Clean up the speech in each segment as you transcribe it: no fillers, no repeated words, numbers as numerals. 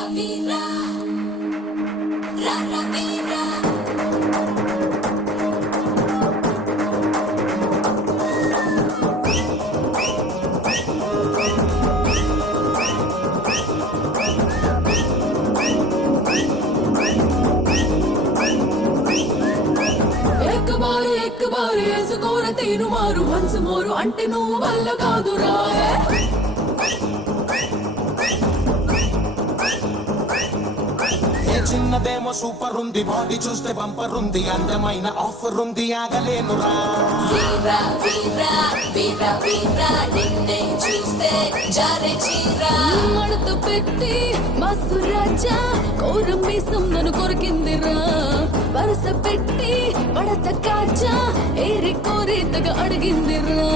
Vira, vira, rara, vira. एक बार వేసుకోర తీరు మారు వన్స్ మోరు అంటే నువ్వు వల్ల కాదురా చిన్నదేమో సూపర్ ఉంది బాడీ చూస్తే బంపర్ ఉంది అందమైన ఆఫర్ ఉంది ఆగలేనురా వీరా వీరా వీరా వీరా నిన్నే చూస్తే జారే చీరా మడత పెట్టి మస్తు రాజా కోరం మీసం నన్ను కొరికిందిరా వరస పెట్టి మడత కాజా ఏరి కోరేతగా అడిగిందిరా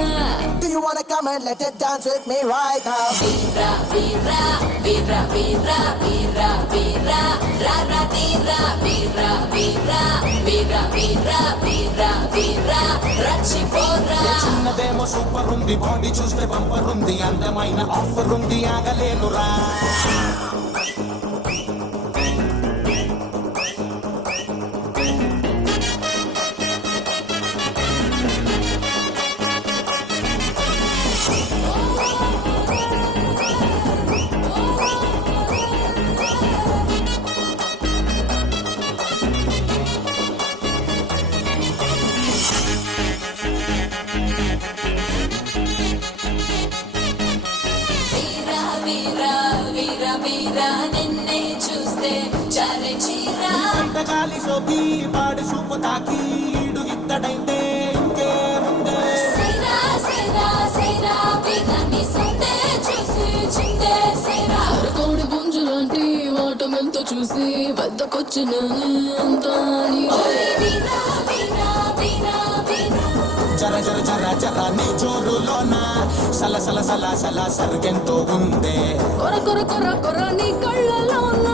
Do you wanna come and let it dance with me right now? వీరా వీరా వీరా వీరా వీరా వీరా రారా తీరా వీరా వీరా వీరా వీరా వీరా వీరా రచ్చిపోరా చిన్నదేమో సూపర్ ఉంది బాడీ చూస్తే బంపర్ ఉంది అందమైన ఆఫర్ ఉంది ఆగలేనురా వీరా వీరా వీరా నిన్నే చూస్తే చాలే చీరా గాలి సోకి పాడి సూపు తాకి ఈడు ఇత్తడైతే ఇంకేముందే సేరా సేరా సేరా వేదాన్ని సందే చూసి చిందే సేరా కోడి పుంజు లాంటి వాటమెంతో చూసి వద్దకొచ్చిన వీరా వీరా వీరా వీరా జర జర జర జర నీ జోరులోన సల సల సల సల సరిగెంతో ఉందే కొర కొర కొర కొర నీ కళ్ళలోన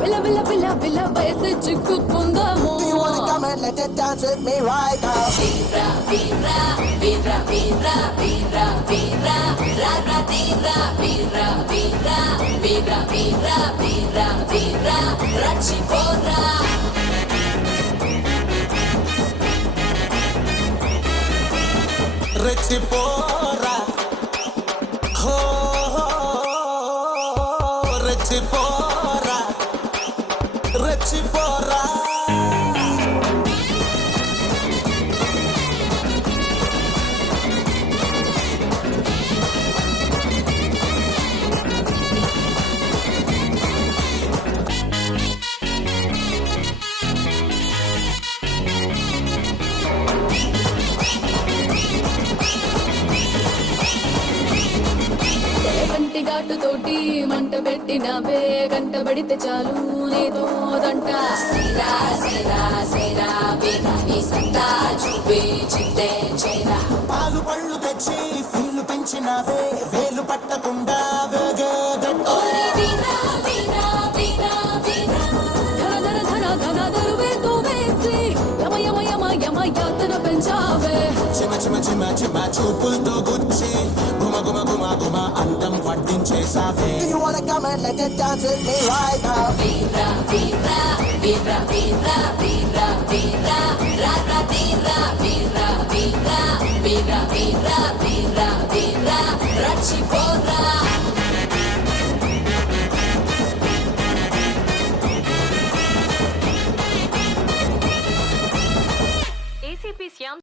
విల విల విల విల వయసు చిక్కుకుందాము Do you wanna come and let it dance with me right now? వీరా వీరా వీరా వీరా వీరా వీరా రారా తీరా వీరా వీరా వీరా వీరా వీరా వీరా రచ్చిపోరా రెచ్చిపోరా హో రెచ్చిపోరా రెచ్చిపోరా కంటి ఘాటు తోటి మంట పెట్టినవే గంట పడితే చాలు నీతోదంట సేరా సేరా సేరా వేదాన్ని సంతా చూపి చిందే చేరా పాలు పళ్ళు తెచ్చి ఫీలు పెంచినవే వేలు పట్టకుండా వేగేదట్టు వీరా వీరా వీరా వీరా ధన ధన ధన ధన దరువేతో వేసి యమ యమ యమ యమ యాతన పెంచావే చిమ చిమ చిమ చిమ చూపులతో గుచ్చి గుమ గుమ గుమ గుమ అందం పట్టించేసావే Do you wanna come and let it dance with me right now? వీరా వీరా వీరా వీరా వీరా వీరా రారా తీరా వీరా వీరా వీరా వీరా వీరా వీరా రచ్చిపోరా ACP Siam